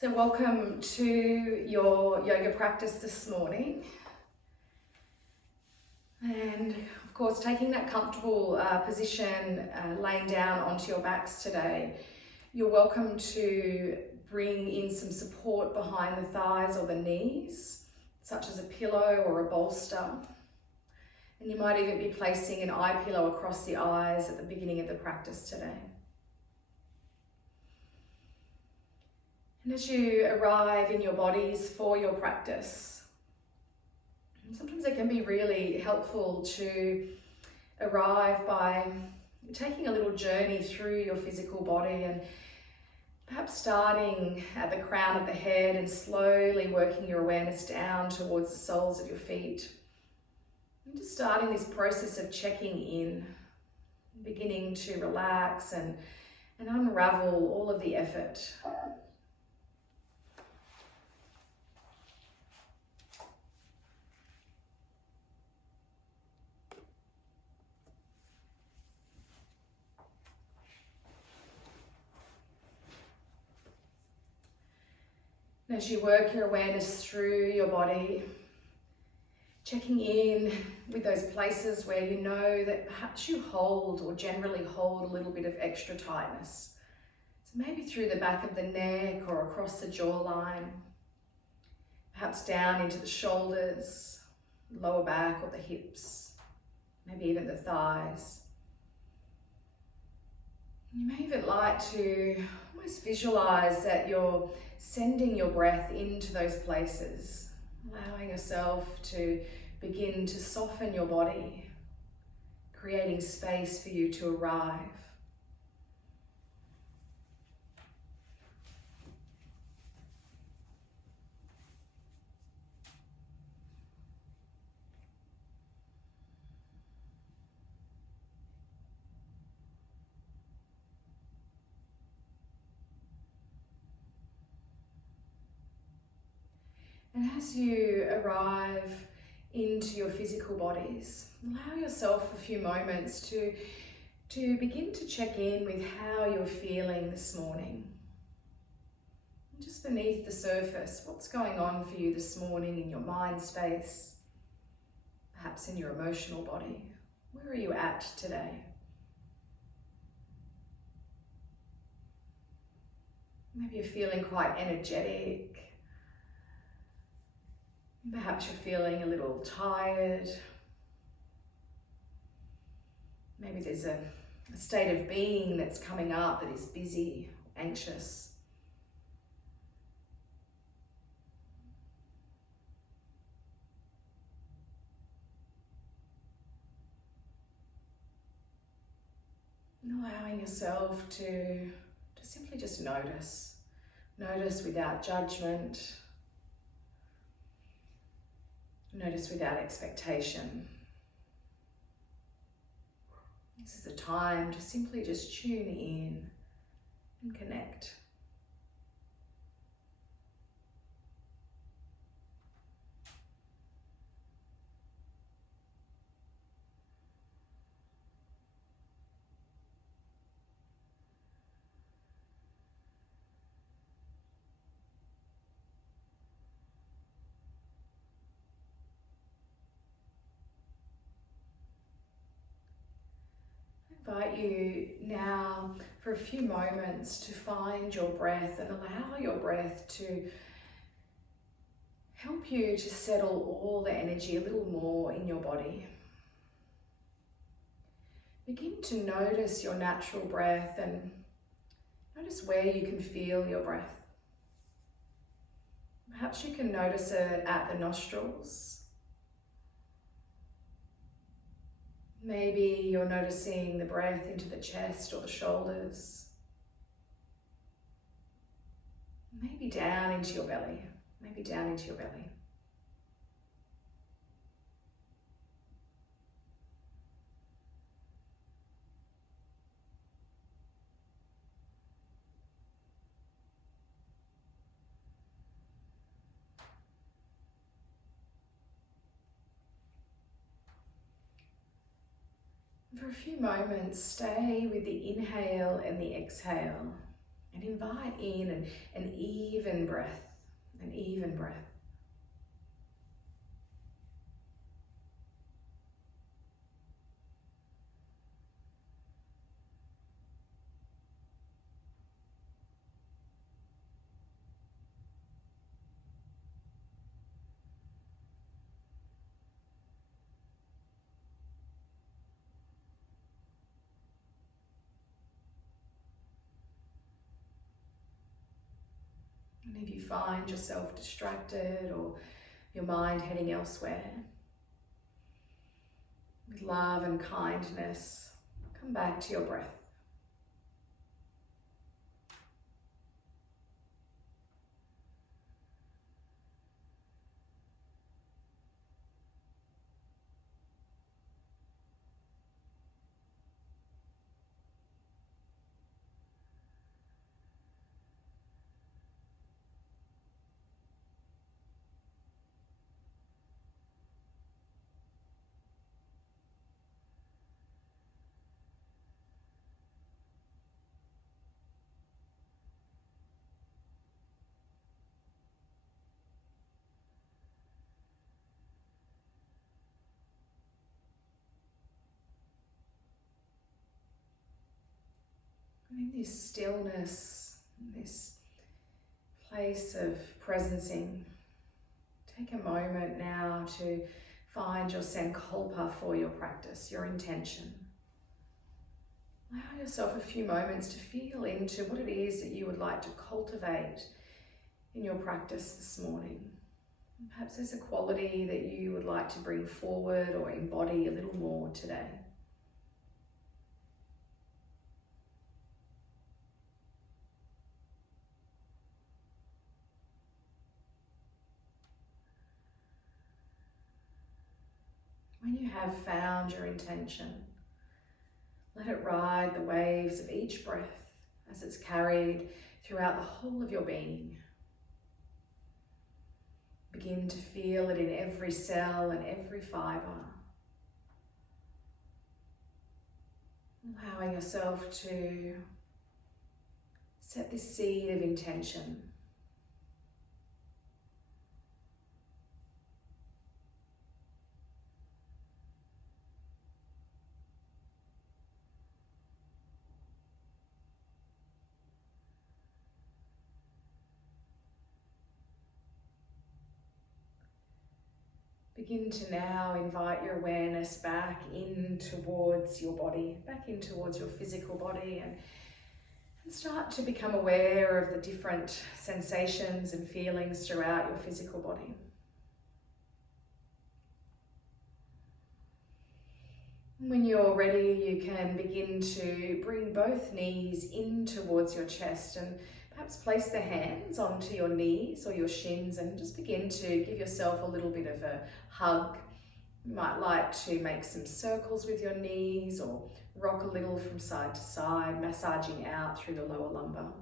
So welcome to your yoga practice this morning. And of course, taking that comfortable position, laying down onto your backs today, you're welcome to bring in some support behind the thighs or the knees, such as a pillow or a bolster. And you might even be placing an eye pillow across the eyes at the beginning of the practice today. And as you arrive in your bodies for your practice, sometimes it can be really helpful to arrive by taking a little journey through your physical body and perhaps starting at the crown of the head and slowly working your awareness down towards the soles of your feet. And just starting this process of checking in, beginning to relax and unravel all of the effort. And as you work your awareness through your body, checking in with those places where you know that perhaps you hold or generally hold a little bit of extra tightness. So maybe through the back of the neck or across the jawline, perhaps down into the shoulders, lower back or the hips, maybe even the thighs. You may even like to almost visualize that you're sending your breath into those places, allowing yourself to begin to soften your body, creating space for you to arrive. And as you arrive into your physical bodies, allow yourself a few moments to begin to check in with how you're feeling this morning. And just beneath the surface, what's going on for you this morning in your mind space, perhaps in your emotional body? Where are you at today? Maybe you're feeling quite energetic. Perhaps you're feeling a little tired. Maybe there's a state of being that's coming up that is busy, anxious. And allowing yourself to simply just notice. Notice without judgment. Notice without expectation. This is a time to simply just tune in and connect. I invite you now for a few moments to find your breath and allow your breath to help you to settle all the energy a little more in your body. Begin to notice your natural breath and notice where you can feel your breath. Perhaps you can notice it at the nostrils. Maybe you're noticing the breath into the chest or the shoulders. Maybe down into your belly. Maybe down into your belly. For a few moments, stay with the inhale and the exhale. And invite in an even breath, an even breath. And if you find yourself distracted or your mind heading elsewhere, with love and kindness, come back to your breath. And in this stillness, this place of presencing, take a moment now to find your sankalpa for your practice, your intention. Allow yourself a few moments to feel into what it is that you would like to cultivate in your practice this morning. Perhaps there's a quality that you would like to bring forward or embody a little more today. When you have found your intention, let it ride the waves of each breath as it's carried throughout the whole of your being. Begin to feel it in every cell and every fibre. Allowing yourself to set this seed of intention. Begin to now invite your awareness back in towards your body, back in towards your physical body, and start to become aware of the different sensations and feelings throughout your physical body. When you're ready, you can begin to bring both knees in towards your chest and perhaps place the hands onto your knees or your shins and just begin to give yourself a little bit of a hug. You might like to make some circles with your knees or rock a little from side to side, massaging out through the lower lumbar.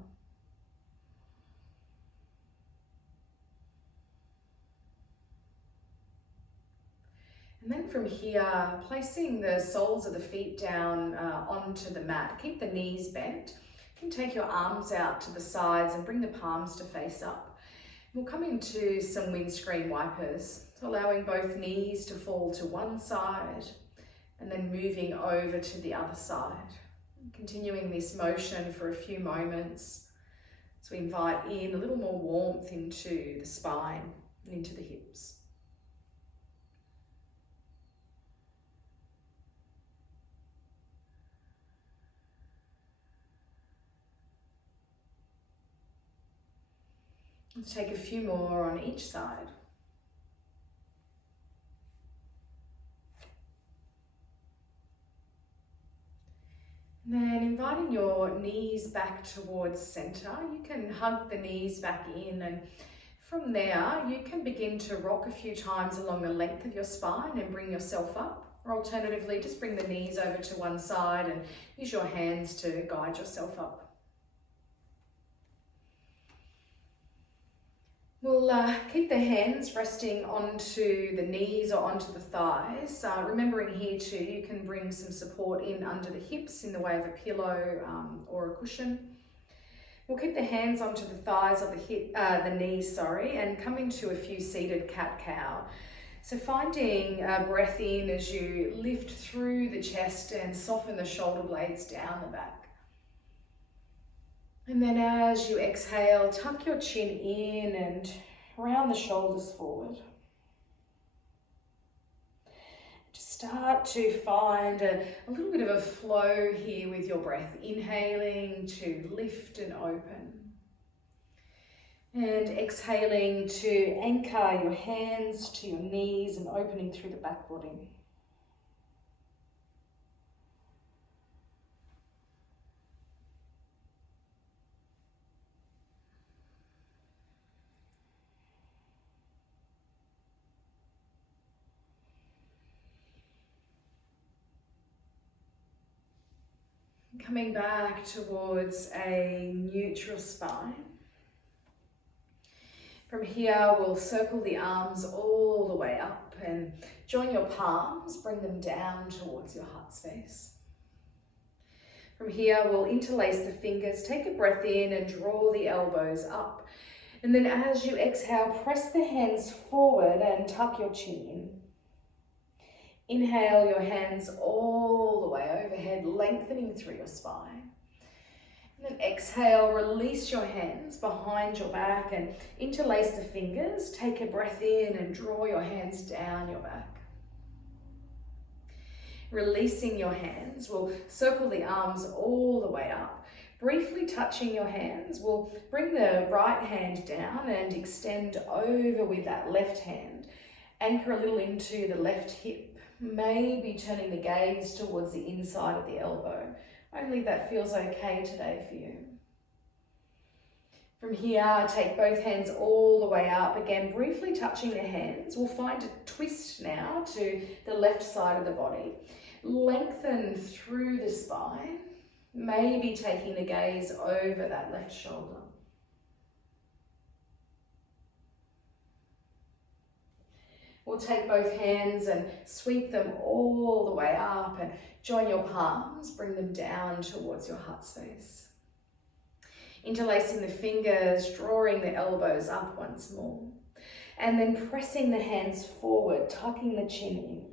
And then from here, placing the soles of the feet down onto the mat. Keep the knees bent. You can take your arms out to the sides and bring the palms to face up. We'll come into some windscreen wipers, so allowing both knees to fall to one side and then moving over to the other side. Continuing this motion for a few moments. So we invite in a little more warmth into the spine and into the hips. Let's take a few more on each side. And then inviting your knees back towards center, you can hug the knees back in, and from there you can begin to rock a few times along the length of your spine and bring yourself up. Or alternatively, just bring the knees over to one side and use your hands to guide yourself up. We'll keep the hands resting onto the knees or onto the thighs. Remembering here too, you can bring some support in under the hips in the way of a pillow or a cushion. We'll keep the hands onto the thighs or the knees, and come into a few seated cat-cow. So finding breath in as you lift through the chest and soften the shoulder blades down the back. And then as you exhale, tuck your chin in and round the shoulders forward. Just start to find a little bit of a flow here with your breath, inhaling to lift and open. And exhaling to anchor your hands to your knees and opening through the back body. Coming back towards a neutral spine. From here, we'll circle the arms all the way up and join your palms, bring them down towards your heart space. From here, we'll interlace the fingers, take a breath in and draw the elbows up. And then as you exhale, press the hands forward and tuck your chin in. Inhale your hands all the way overhead, lengthening through your spine. And then exhale, release your hands behind your back and interlace the fingers. Take a breath in and draw your hands down your back. Releasing your hands, we'll circle the arms all the way up. Briefly touching your hands, we'll bring the right hand down and extend over with that left hand. Anchor a little into the left hip, maybe turning the gaze towards the inside of the elbow. Only that feels okay today for you. From here, take both hands all the way up. Again, briefly touching the hands. We'll find a twist now to the left side of the body. Lengthen through the spine, maybe taking the gaze over that left shoulder. We'll take both hands and sweep them all the way up and join your palms, bring them down towards your heart space. Interlacing the fingers, drawing the elbows up once more. And then pressing the hands forward, tucking the chin in.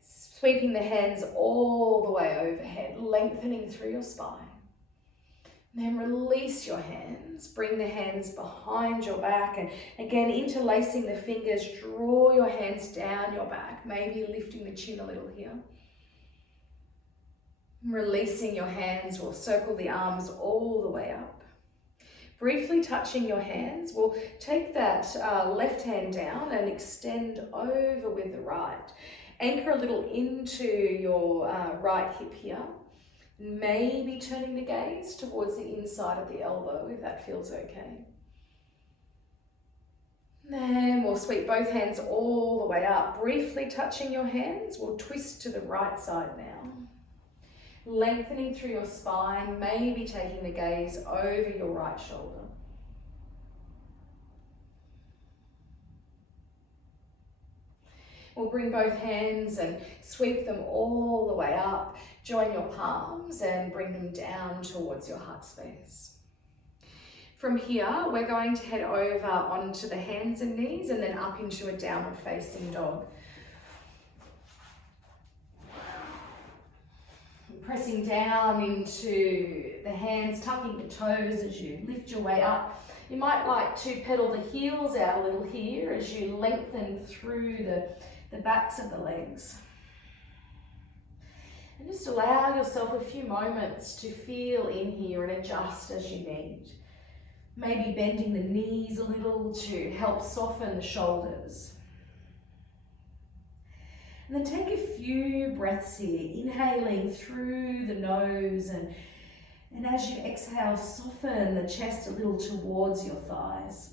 Sweeping the hands all the way overhead, lengthening through your spine. Then release your hands, bring the hands behind your back and again interlacing the fingers, draw your hands down your back, maybe lifting the chin a little here. Releasing your hands, we'll circle the arms all the way up. Briefly touching your hands, we'll take that left hand down and extend over with the right. Anchor a little into your right hip here. Maybe turning the gaze towards the inside of the elbow if that feels okay. Then we'll sweep both hands all the way up. Briefly touching your hands, we'll twist to the right side now. Lengthening through your spine, maybe taking the gaze over your right shoulder. We'll bring both hands and sweep them all the way up. Join your palms and bring them down towards your heart space. From here, we're going to head over onto the hands and knees and then up into a downward facing dog. Pressing down into the hands, tucking the toes as you lift your way up. You might like to pedal the heels out a little here as you lengthen through the backs of the legs. And just allow yourself a few moments to feel in here and adjust as you need. Maybe bending the knees a little to help soften the shoulders. And then take a few breaths here, inhaling through the nose and as you exhale, soften the chest a little towards your thighs.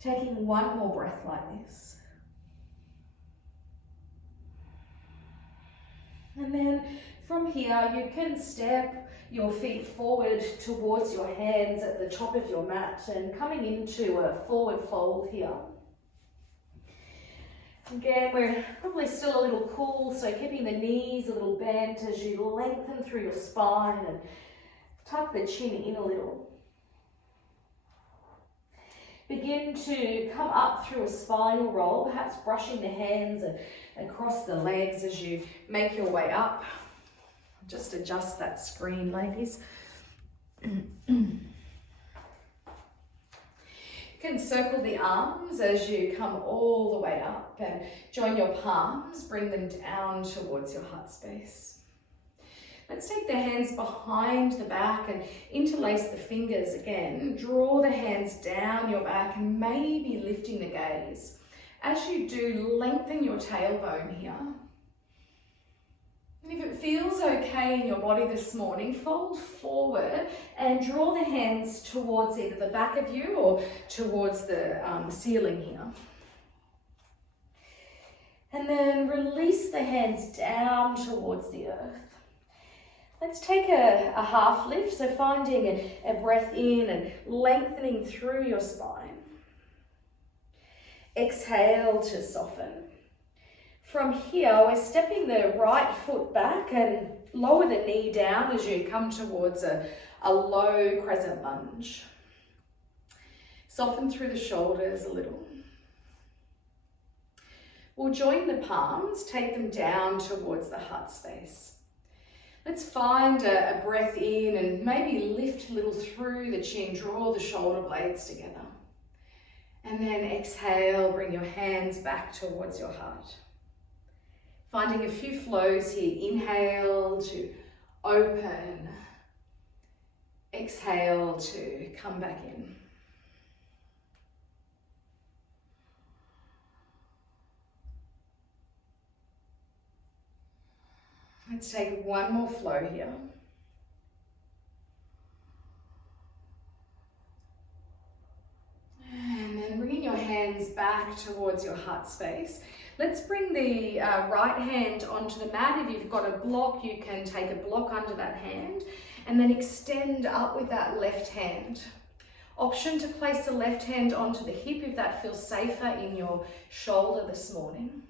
Taking one more breath like this. And then from here, you can step your feet forward towards your hands at the top of your mat and coming into a forward fold here. Again, we're probably still a little cool, so keeping the knees a little bent as you lengthen through your spine and tuck the chin in a little. Begin to come up through a spinal roll, perhaps brushing the hands across the legs as you make your way up. Just adjust that screen, ladies. You can circle the arms as you come all the way up and join your palms, bring them down towards your heart space. Let's take the hands behind the back and interlace the fingers again. Draw the hands down your back and maybe lifting the gaze. As you do, lengthen your tailbone here. And if it feels okay in your body this morning, fold forward and draw the hands towards either the back of you or towards the ceiling here. And then release the hands down towards the earth. Let's take a half lift, so finding a breath in and lengthening through your spine. Exhale to soften. From here, we're stepping the right foot back and lower the knee down as you come towards a low crescent lunge. Soften through the shoulders a little. We'll join the palms, take them down towards the heart space. Let's find a breath in and maybe lift a little through the chin, draw the shoulder blades together. And then exhale, bring your hands back towards your heart. Finding a few flows here. Inhale to open. Exhale to come back in. Let's take one more flow here. And then bringing your hands back towards your heart space. Let's bring the right hand onto the mat. If you've got a block, you can take a block under that hand and then extend up with that left hand. Option to place the left hand onto the hip if that feels safer in your shoulder this morning.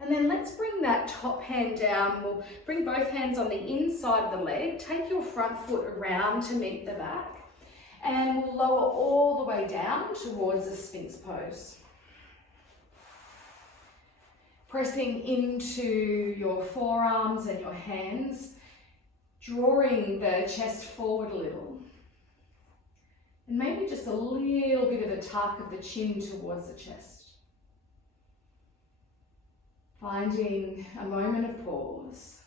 And then let's bring that top hand down. We'll bring both hands on the inside of the leg. Take your front foot around to meet the back. And we'll lower all the way down towards the Sphinx pose. Pressing into your forearms and your hands, drawing the chest forward a little. And maybe just a little bit of a tuck of the chin towards the chest. Finding a moment of pause.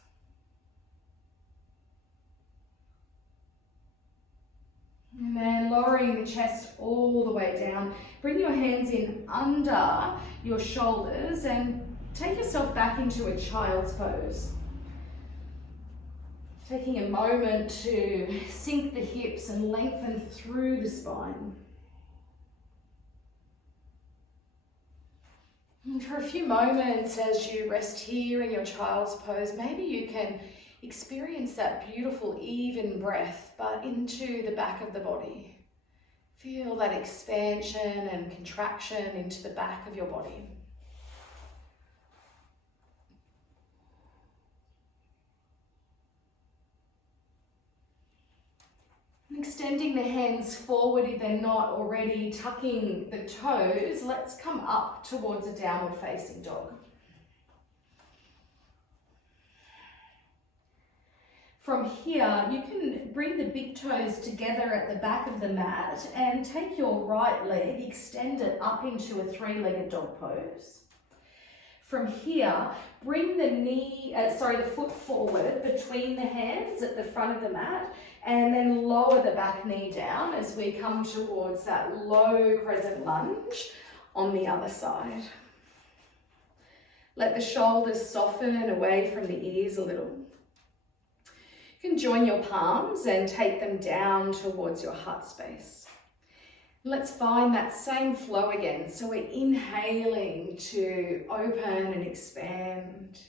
And then lowering the chest all the way down. Bring your hands in under your shoulders and take yourself back into a child's pose. Taking a moment to sink the hips and lengthen through the spine. And for a few moments as you rest here in your child's pose, maybe you can experience that beautiful even breath, but into the back of the body. Feel that expansion and contraction into the back of your body. Extending the hands forward if they're not already, tucking the toes. Let's come up towards a downward facing dog. From here, you can bring the big toes together at the back of the mat and take your right leg, extend it up into a three-legged dog pose. From here, bring the foot forward between the hands at the front of the mat and then lower the back knee down as we come towards that low crescent lunge on the other side. Let the shoulders soften away from the ears a little. You can join your palms and take them down towards your heart space. Let's find that same flow again. So we're inhaling to open and expand.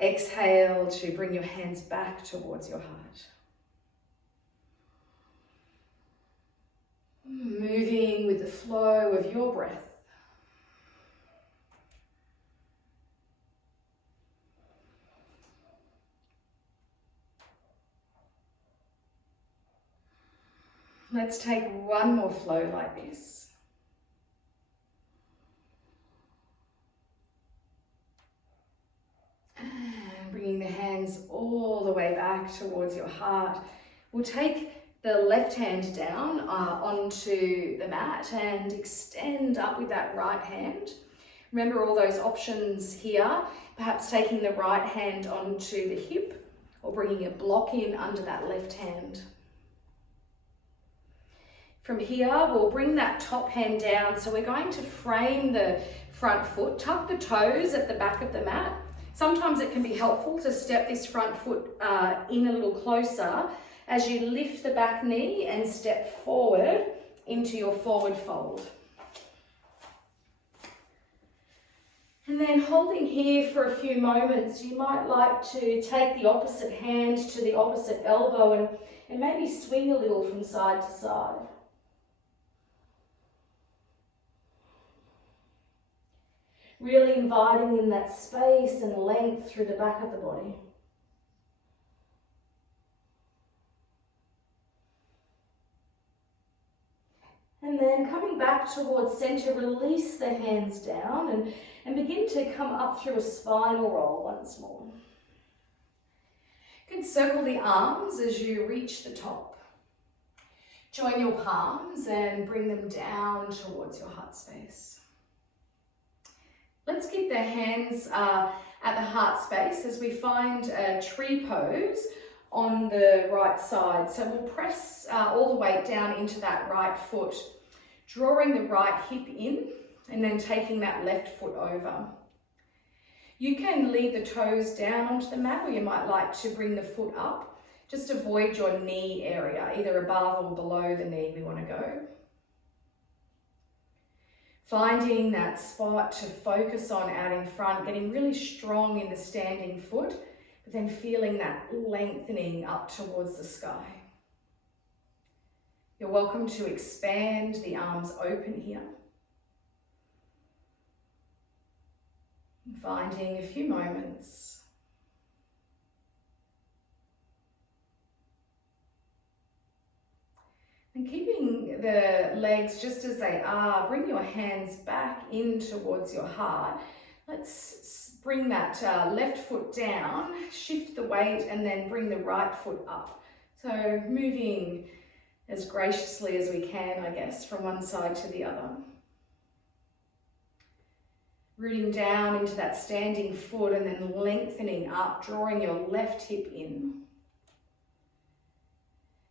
Exhale to bring your hands back towards your heart. Moving with the flow of your breath. Let's take one more flow like this. And bringing the hands all the way back towards your heart. We'll take the left hand down onto the mat and extend up with that right hand. Remember all those options here, perhaps taking the right hand onto the hip or bringing a block in under that left hand. From here, we'll bring that top hand down. So we're going to frame the front foot, tuck the toes at the back of the mat. Sometimes it can be helpful to step this front foot in a little closer as you lift the back knee and step forward into your forward fold. And then holding here for a few moments, you might like to take the opposite hand to the opposite elbow and maybe swing a little from side to side. Really inviting in that space and length through the back of the body. And then coming back towards center, release the hands down and begin to come up through a spinal roll once more. You can circle the arms as you reach the top. Join your palms and bring them down towards your heart space. Let's keep the hands at the heart space as we find a tree pose on the right side. So we'll press all the weight down into that right foot, drawing the right hip in and then taking that left foot over. You can lead the toes down onto the mat, or you might like to bring the foot up. Just avoid your knee area, either above or below the knee we want to go. Finding that spot to focus on out in front, getting really strong in the standing foot, but then feeling that lengthening up towards the sky. You're welcome to expand the arms open here. Finding a few moments. And keeping the legs just as they are, bring your hands back in towards your heart. Let's bring that left foot down, shift the weight, and then bring the right foot up. So moving as graciously as we can, I guess, from one side to the other. Rooting down into that standing foot and then lengthening up, drawing your left hip in.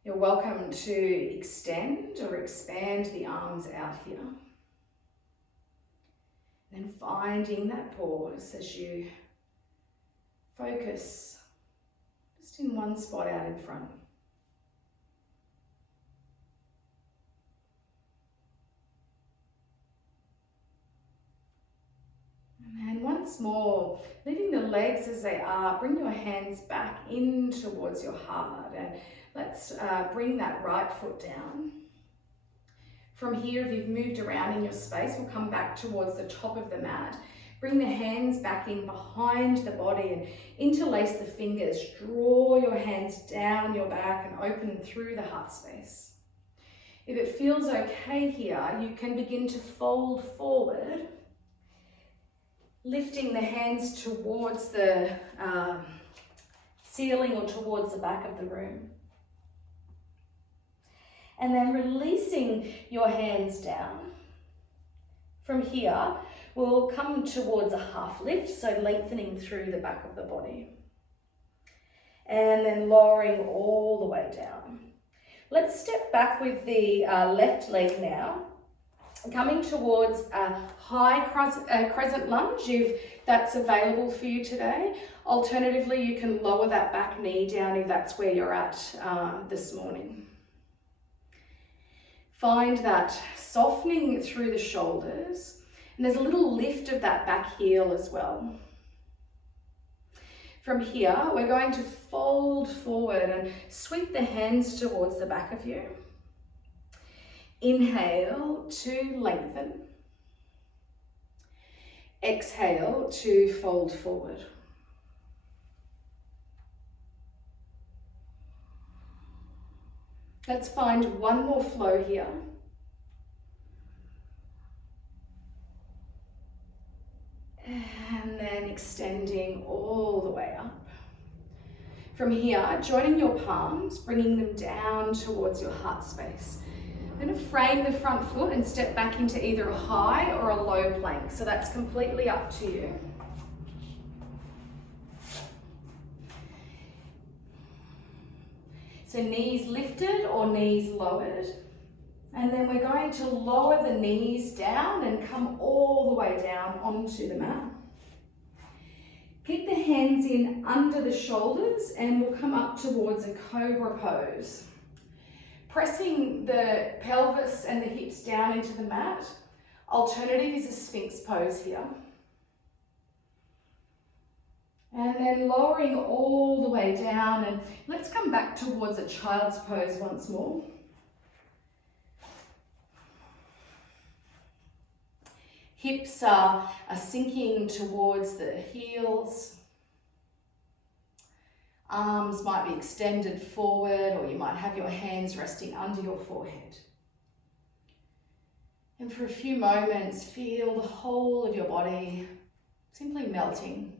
You're welcome to extend or expand the arms out here. And finding that pause as you focus just in one spot out in front. And once more, leaving the legs as they are, bring your hands back in towards your heart and let's bring that right foot down. From here, if you've moved around in your space, we'll come back towards the top of the mat. Bring the hands back in behind the body and interlace the fingers. Draw your hands down your back and open through the heart space. If it feels okay here, you can begin to fold forward, lifting the hands towards the ceiling or towards the back of the room. And then releasing your hands down. From here, we'll come towards a half lift, so lengthening through the back of the body. And then lowering all the way down. Let's step back with the left leg now. Coming towards a high crescent lunge if that's available for you today. Alternatively, you can lower that back knee down if that's where you're at this morning. Find that softening through the shoulders, and there's a little lift of that back heel as well. From here, we're going to fold forward and sweep the hands towards the back of you. Inhale to lengthen. Exhale to fold forward. Let's find one more flow here. And then extending all the way up. From here, joining your palms, bringing them down towards your heart space. I'm going to frame the front foot and step back into either a high or a low plank. So that's completely up to you. So knees lifted or knees lowered. And then we're going to lower the knees down and come all the way down onto the mat. Keep the hands in under the shoulders and we'll come up towards a cobra pose. Pressing the pelvis and the hips down into the mat. Alternative is a sphinx pose here. And then lowering all the way down, and let's come back towards a child's pose once more. Hips are sinking towards the heels. Arms might be extended forward, or you might have your hands resting under your forehead. And for a few moments, feel the whole of your body simply melting.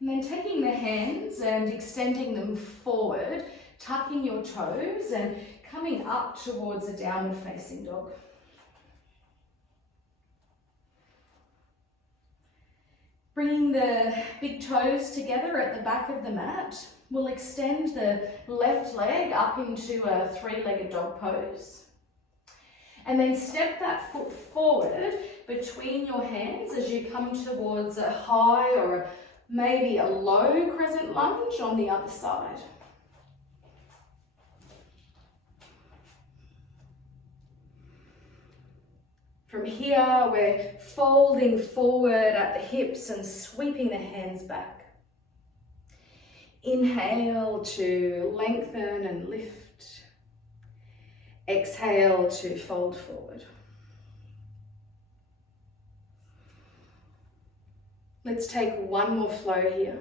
And then taking the hands and extending them forward, tucking your toes and coming up towards a downward facing dog. Bringing the big toes together at the back of the mat, we'll extend the left leg up into a three-legged dog pose. And then step that foot forward between your hands as you come towards a high or maybe a low crescent lunge on the other side. From here, we're folding forward at the hips and sweeping the hands back. Inhale to lengthen and lift. Exhale to fold forward. Let's take one more flow here.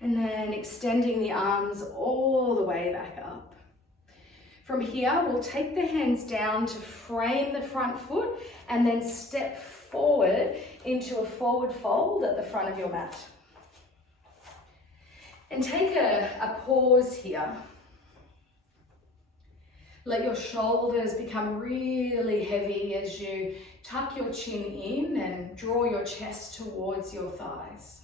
And then extending the arms all the way back up. From here, we'll take the hands down to frame the front foot and then step forward into a forward fold at the front of your mat. And take a pause here. Let your shoulders become really heavy as you tuck your chin in and draw your chest towards your thighs.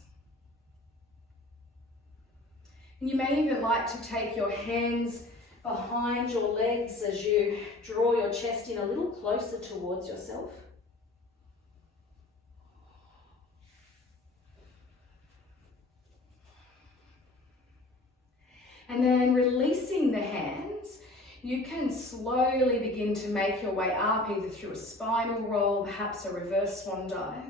And you may even like to take your hands behind your legs as you draw your chest in a little closer towards yourself. And then releasing the hands, you can slowly begin to make your way up either through a spinal roll, perhaps a reverse swan dive.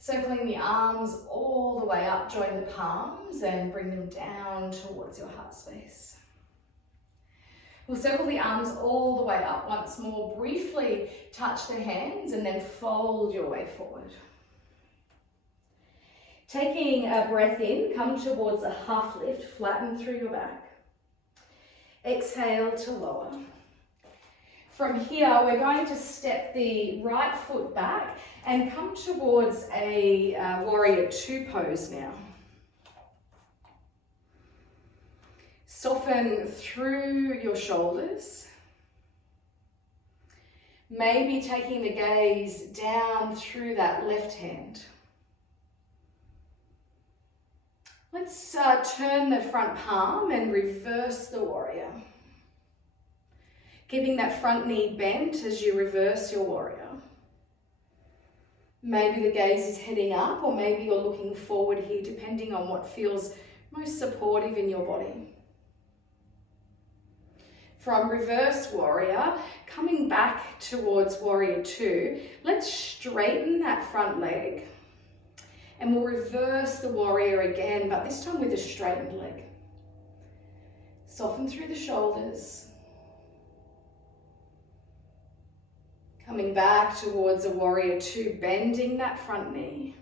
Circling the arms all the way up, join the palms and bring them down towards your heart space. We'll circle the arms all the way up once more, briefly touch the hands and then fold your way forward. Taking a breath in, come towards a half lift, flatten through your back. Exhale to lower. From here, we're going to step the right foot back and come towards a warrior two pose now. Soften through your shoulders. Maybe taking the gaze down through that left hand. Let's turn the front palm and reverse the warrior. Keeping that front knee bent as you reverse your warrior. Maybe the gaze is heading up, or maybe you're looking forward here, depending on what feels most supportive in your body. From reverse warrior, coming back towards warrior two, let's straighten that front leg. And we'll reverse the warrior again, but this time with a straightened leg. Soften through the shoulders. Coming back towards a warrior two, bending that front knee.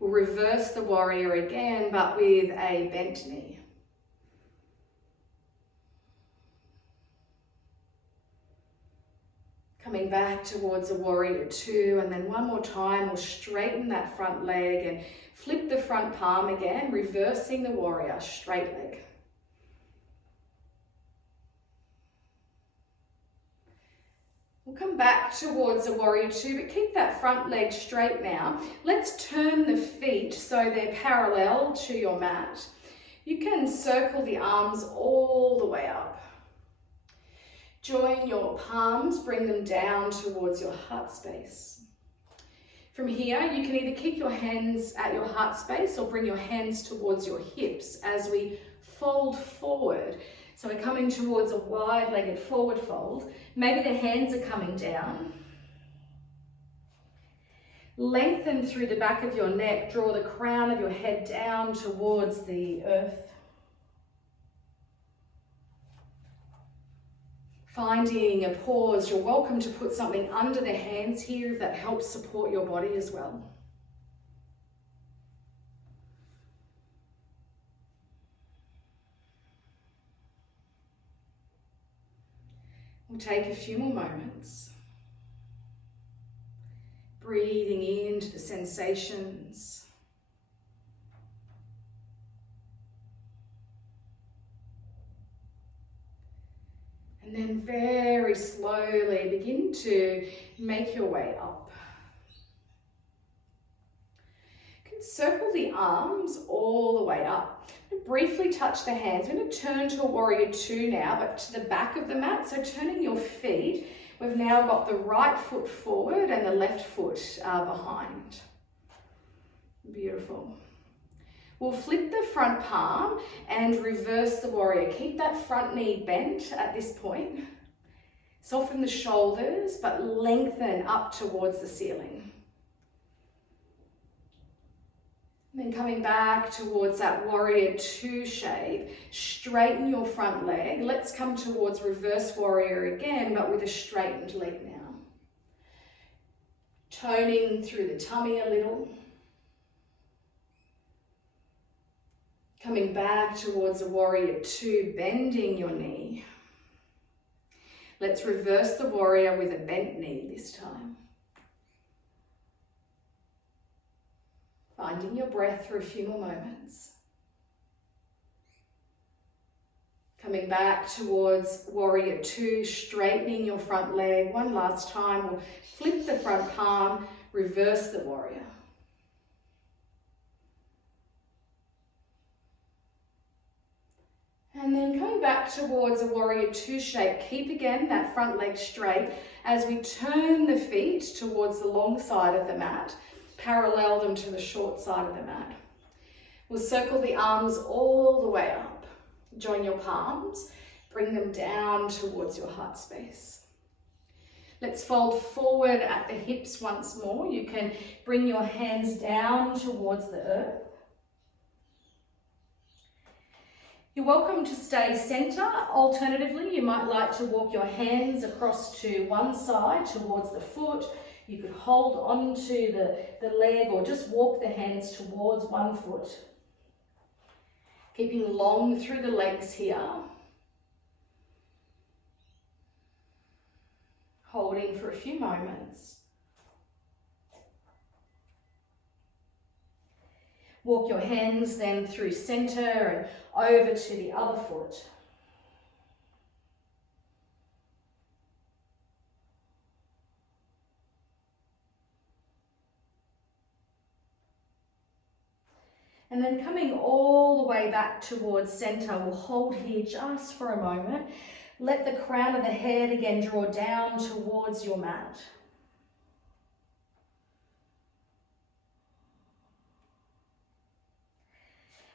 We'll reverse the warrior again, but with a bent knee. Coming back towards a warrior two, and then one more time, we'll straighten that front leg and flip the front palm again, reversing the warrior, straight leg. We'll come back towards a warrior two, but keep that front leg straight now. Let's turn the feet so they're parallel to your mat. You can circle the arms all the way up. Join your palms, bring them down towards your heart space. From here, you can either keep your hands at your heart space or bring your hands towards your hips as we fold forward. So we're coming towards a wide-legged forward fold. Maybe the hands are coming down. Lengthen through the back of your neck. Draw the crown of your head down towards the earth. Finding a pause, you're welcome to put something under the hands here if that helps support your body as well. We'll take a few more moments. Breathing into the sensations. And then very slowly begin to make your way up. You can circle the arms all the way up. Briefly touch the hands. We're going to turn to a warrior two now, but to the back of the mat. So turning your feet, we've now got the right foot forward and the left foot behind. Beautiful. We'll flip the front palm and reverse the warrior. Keep that front knee bent at this point. Soften the shoulders, but lengthen up towards the ceiling. And then coming back towards that warrior two shape, straighten your front leg. Let's come towards reverse warrior again, but with a straightened leg now. Toning through the tummy a little. Coming back towards a warrior two, bending your knee. Let's reverse the warrior with a bent knee this time. Finding your breath for a few more moments. Coming back towards warrior two, straightening your front leg. One last time, we'll flip the front palm, reverse the warrior. And then coming back towards a warrior two shape, keep again that front leg straight as we turn the feet towards the long side of the mat. Parallel them to the short side of the mat. We'll circle the arms all the way up. Join your palms, bring them down towards your heart space. Let's fold forward at the hips once more. You can bring your hands down towards the earth. You're welcome to stay center. Alternatively, you might like to walk your hands across to one side towards the foot. You could hold on to the leg or just walk the hands towards one foot. Keeping long through the legs here. Holding for a few moments. Walk your hands then through center and over to the other foot. And then coming all the way back towards center, we'll hold here just for a moment. Let the crown of the head again draw down towards your mat.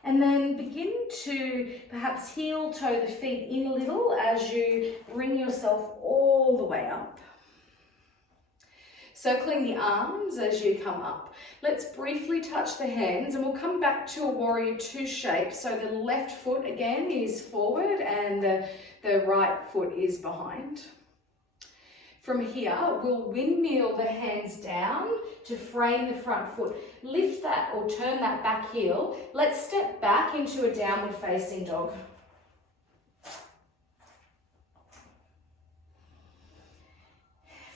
And then begin to perhaps heel toe the feet in a little as you bring yourself all the way up. Circling the arms as you come up. Let's briefly touch the hands and we'll come back to a warrior two shape. So the left foot again is forward and the right foot is behind. From here, we'll windmill the hands down to frame the front foot. Lift that or turn that back heel. Let's step back into a downward facing dog.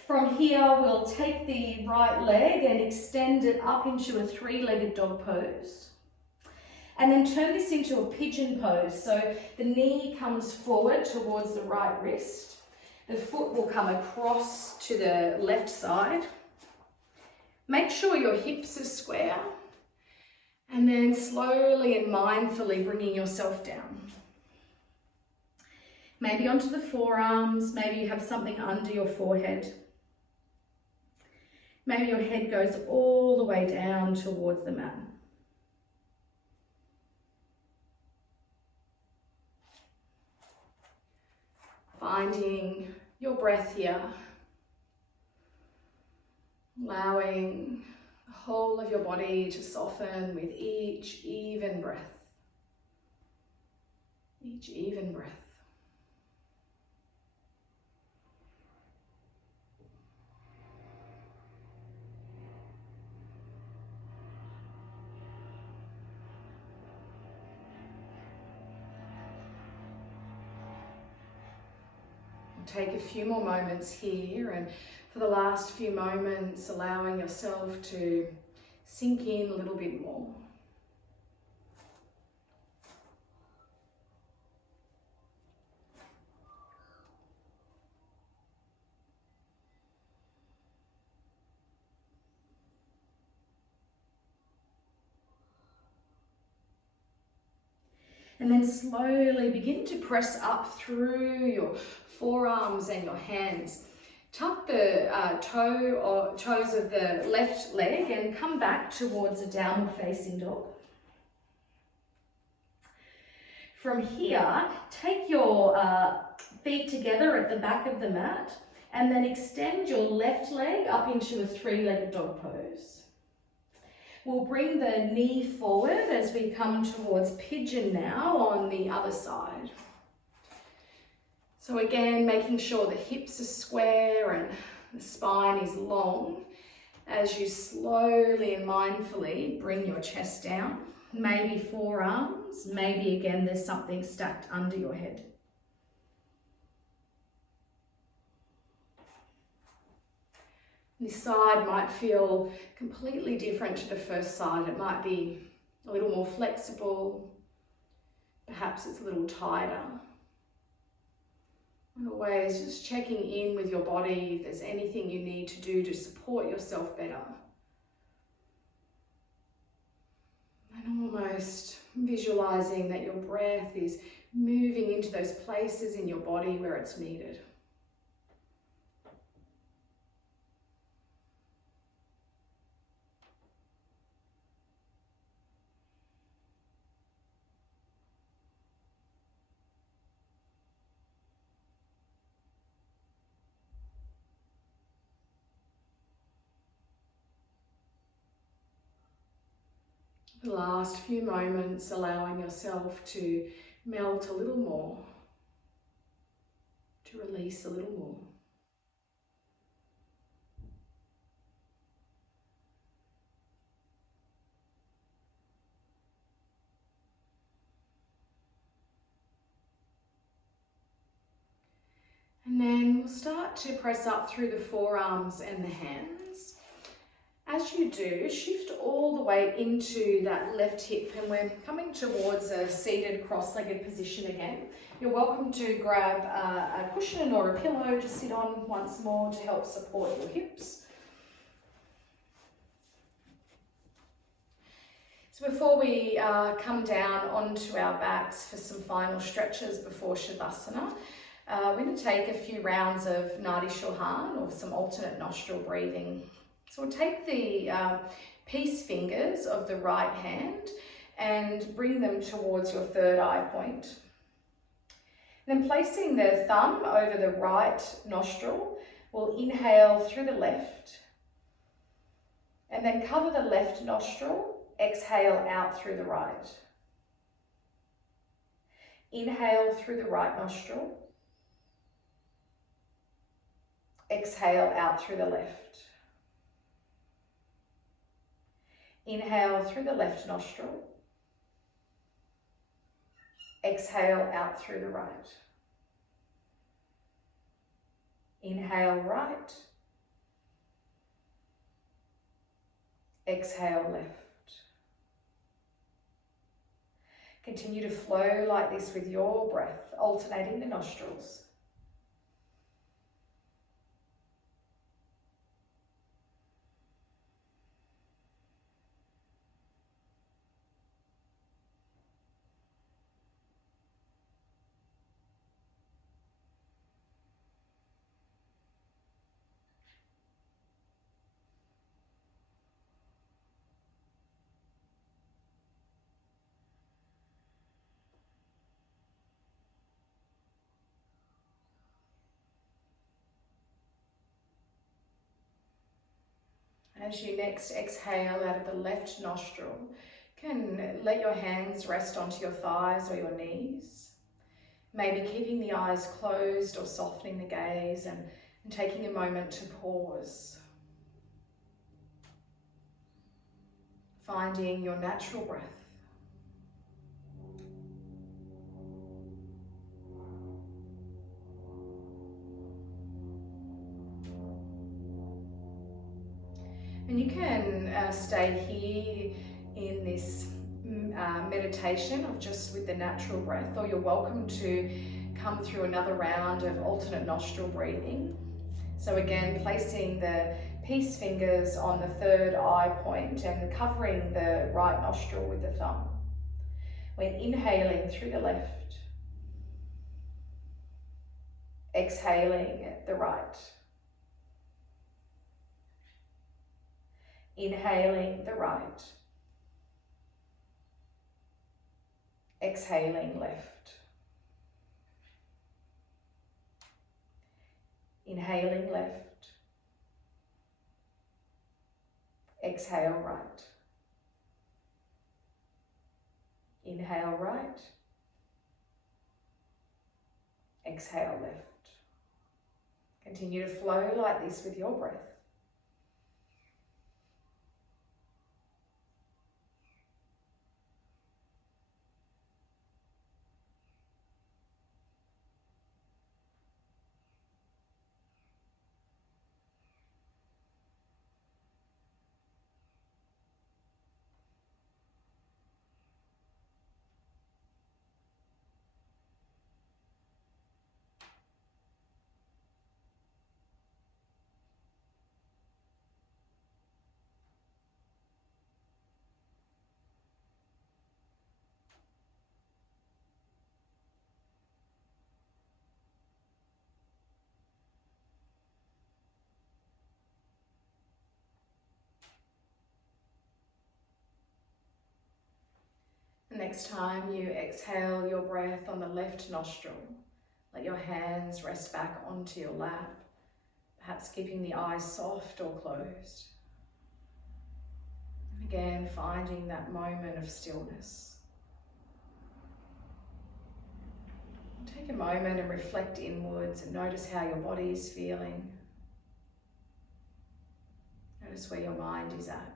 From here, we'll take the right leg and extend it up into a three-legged dog pose. And then turn this into a pigeon pose. So the knee comes forward towards the right wrist. The foot will come across to the left side. Make sure your hips are square. And then slowly and mindfully bringing yourself down. Maybe onto the forearms, maybe you have something under your forehead. Maybe your head goes all the way down towards the mat. Finding your breath here. Allowing the whole of your body to soften with each even breath. Each even breath. Take a few more moments here, and for the last few moments, allowing yourself to sink in a little bit more. And then slowly begin to press up through your forearms and your hands. Tuck the toes of the left leg and come back towards a downward facing dog. From here, take your feet together at the back of the mat and then extend your left leg up into a three-legged dog pose. We'll bring the knee forward as we come towards pigeon now on the other side. So again, making sure the hips are square and the spine is long as you slowly and mindfully bring your chest down. Maybe forearms, maybe again there's something stacked under your head. This side might feel completely different to the first side. It might be a little more flexible. Perhaps it's a little tighter. And always just checking in with your body if there's anything you need to do to support yourself better. And almost visualizing that your breath is moving into those places in your body where it's needed. The last few moments, allowing yourself to melt a little more, to release a little more. And then we'll start to press up through the forearms and the hands. As you do, shift all the way into that left hip, and we're coming towards a seated cross-legged position again. You're welcome to grab a cushion or a pillow to sit on once more to help support your hips. So before we come down onto our backs for some final stretches before Shavasana, we're going to take a few rounds of Nadi Shohan, or some alternate nostril breathing. So we'll take the peace fingers of the right hand and bring them towards your third eye point. Then placing the thumb over the right nostril, we'll inhale through the left And then cover the left nostril, exhale out through the right. Inhale through the right nostril. Exhale out through the left. Inhale through the left nostril. Exhale out through the right. Inhale right. Exhale left. Continue to flow like this with your breath, alternating the nostrils. As you next exhale out of the left nostril, you can let your hands rest onto your thighs or your knees. Maybe keeping the eyes closed or softening the gaze and taking a moment to pause. Finding your natural breath. And you can stay here in this meditation of just with the natural breath, or you're welcome to come through another round of alternate nostril breathing. So again, placing the peace fingers on the third eye point and covering the right nostril with the thumb. We're inhaling through the left, exhaling the right. Inhaling the right, exhaling left. Inhaling left, exhale right. Inhale right, exhale left. Continue to flow like this with your breath. The next time you exhale your breath on the left nostril, let your hands rest back onto your lap, perhaps keeping the eyes soft or closed. And again, finding that moment of stillness. Take a moment and reflect inwards and notice how your body is feeling. Notice where your mind is at.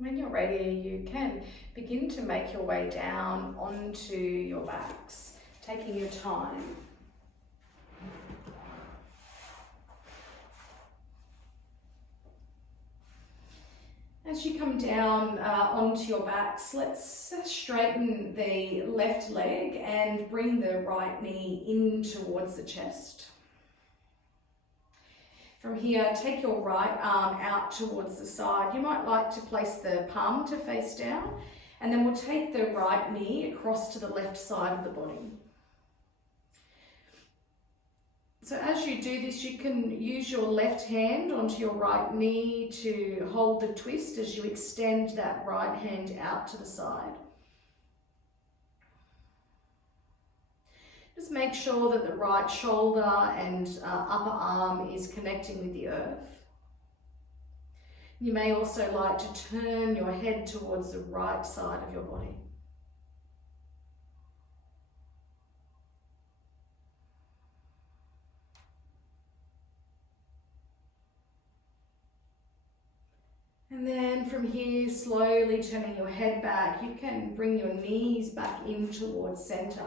When you're ready, you can begin to make your way down onto your backs, taking your time. As you come down onto your backs, let's straighten the left leg and bring the right knee in towards the chest. From here, take your right arm out towards the side. You might like to place the palm to face down, and then we'll take the right knee across to the left side of the body. So as you do this, you can use your left hand onto your right knee to hold the twist as you extend that right hand out to the side. Just make sure that the right shoulder and upper arm is connecting with the earth. You may also like to turn your head towards the right side of your body. And then from here, slowly turning your head back, you can bring your knees back in towards center.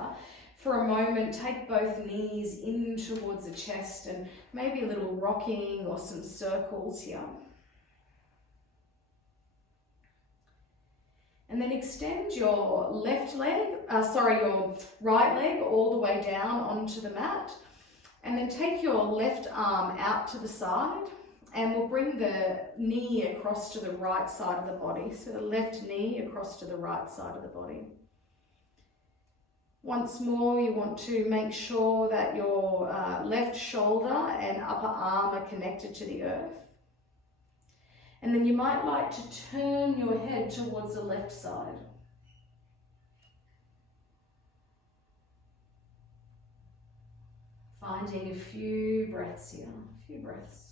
For a moment, take both knees in towards the chest and maybe a little rocking or some circles here. And then extend your your right leg all the way down onto the mat. And then take your left arm out to the side. And we'll bring the knee across to the right side of the body. So the left knee across to the right side of the body. Once more, you want to make sure that your left shoulder and upper arm are connected to the earth. And then you might like to turn your head towards the left side. Finding a few breaths here, a few breaths.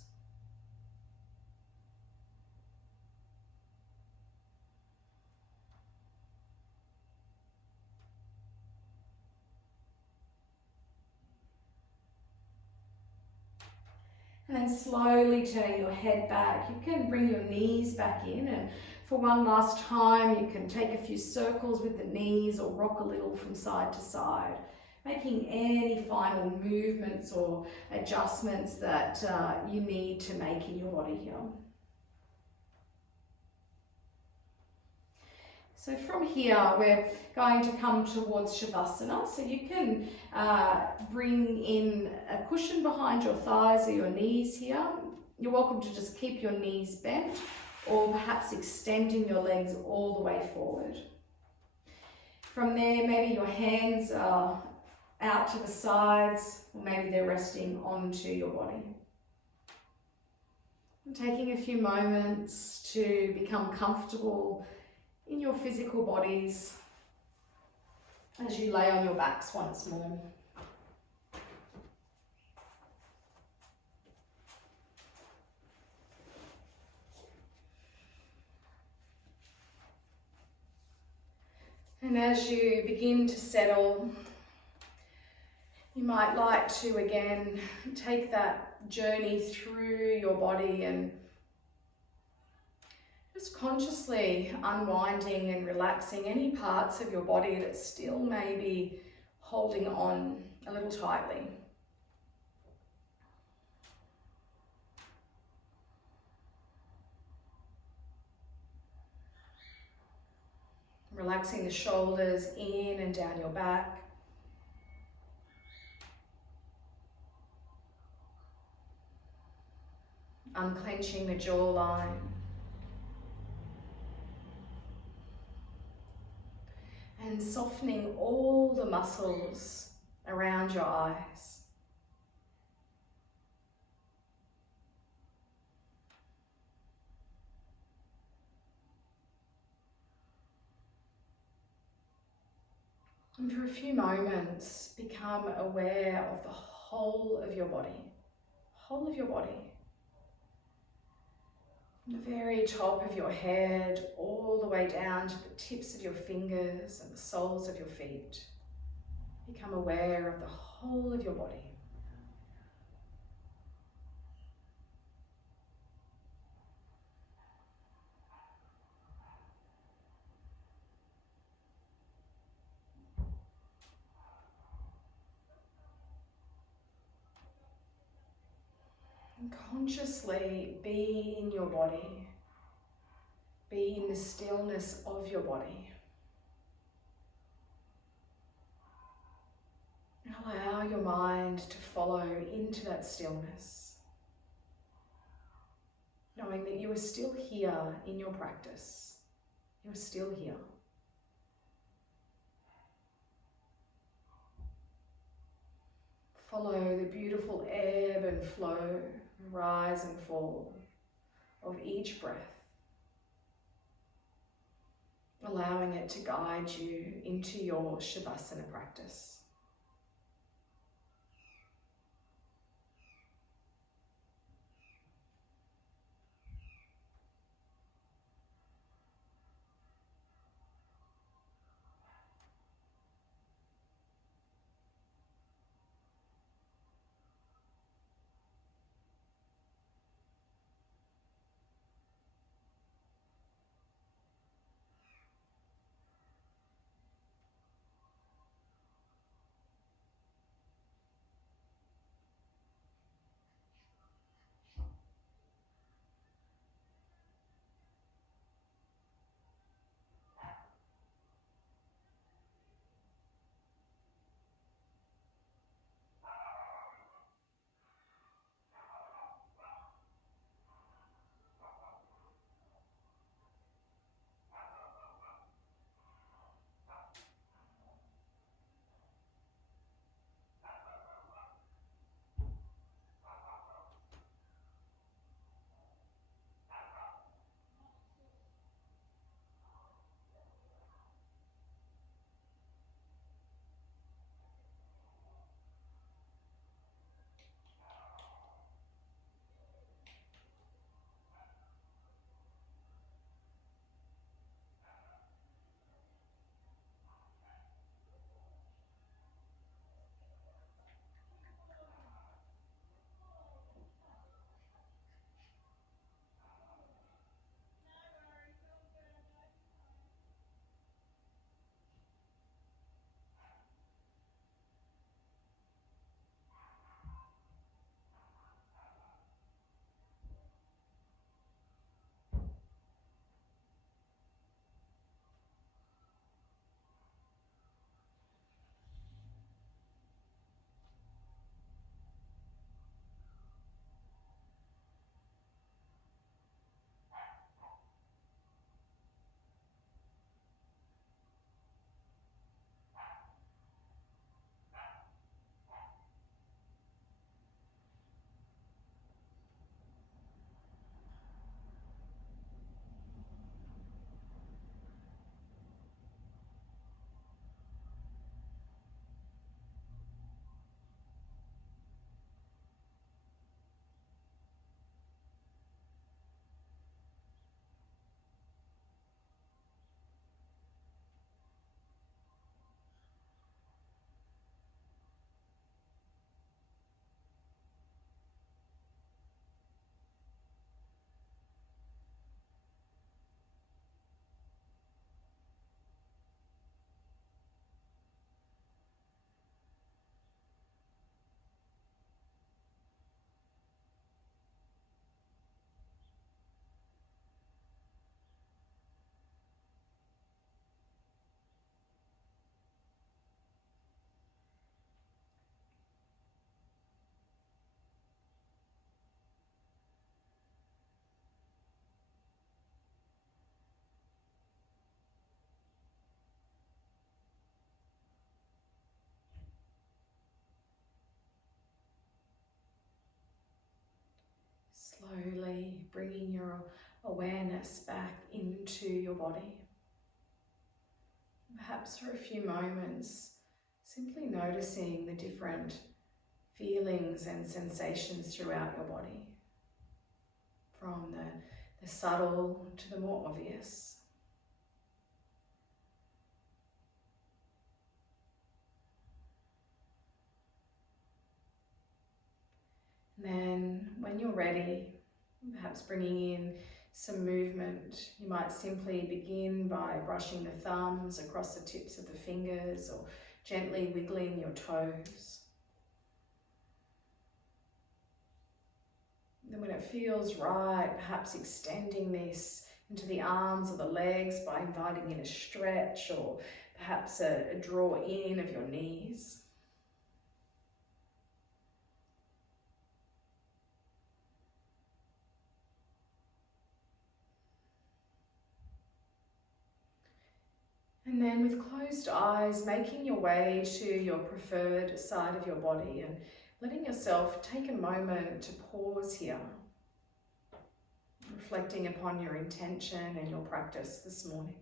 And then slowly turning your head back. You can bring your knees back in, and for one last time you can take a few circles with the knees or rock a little from side to side, making any final movements or adjustments that you need to make in your body here. So from here, we're going to come towards Shavasana. So you can bring in a cushion behind your thighs or your knees here. You're welcome to just keep your knees bent or perhaps extending your legs all the way forward. From there, maybe your hands are out to the sides, or maybe they're resting onto your body. And taking a few moments to become comfortable in your physical bodies as you lay on your backs once more. And as you begin to settle, you might like to again take that journey through your body and just consciously unwinding and relaxing any parts of your body that still may be holding on a little tightly. Relaxing the shoulders in and down your back. Unclenching the jawline. And softening all the muscles around your eyes. And for a few moments, become aware of the whole of your body. Whole of your body. From the very top of your head, all the way down to the tips of your fingers and the soles of your feet. Become aware of the whole of your body. And consciously be in your body. Be in the stillness of your body. And allow your mind to follow into that stillness, knowing that you are still here in your practice. You are still here. Follow the beautiful ebb and flow, rise and fall of each breath, allowing it to guide you into your Shavasana practice. Slowly bringing your awareness back into your body. Perhaps for a few moments, simply noticing the different feelings and sensations throughout your body, from the subtle to the more obvious. And then when you're ready, perhaps bringing in some movement, you might simply begin by brushing the thumbs across the tips of the fingers or gently wiggling your toes. Then when it feels right, perhaps extending this into the arms or the legs by inviting in a stretch or perhaps a draw in of your knees. And And then with closed eyes, making your way to your preferred side of your body and letting yourself take a moment to pause here, reflecting upon your intention and your practice this morning.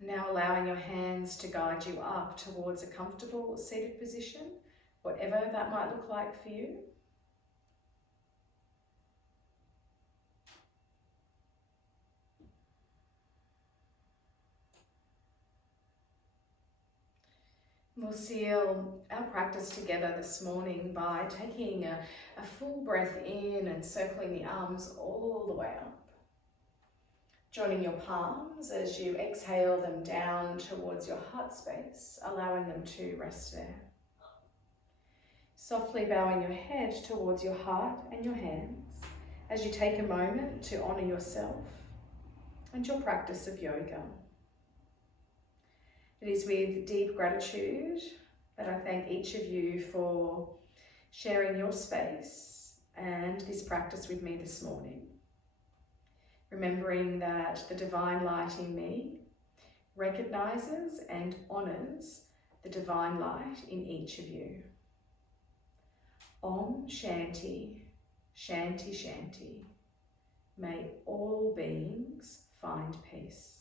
Now allowing your hands to guide you up towards a comfortable seated position, whatever that might look like for you. We'll seal our practice together this morning by taking a full breath in and circling the arms all the way up. Joining your palms as you exhale them down towards your heart space, allowing them to rest there. Softly bowing your head towards your heart and your hands as you take a moment to honour yourself and your practice of yoga. It is with deep gratitude that I thank each of you for sharing your space and this practice with me this morning. Remembering that the divine light in me recognises and honours the divine light in each of you. Om Shanti, Shanti Shanti. May all beings find peace.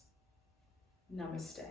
Namaste.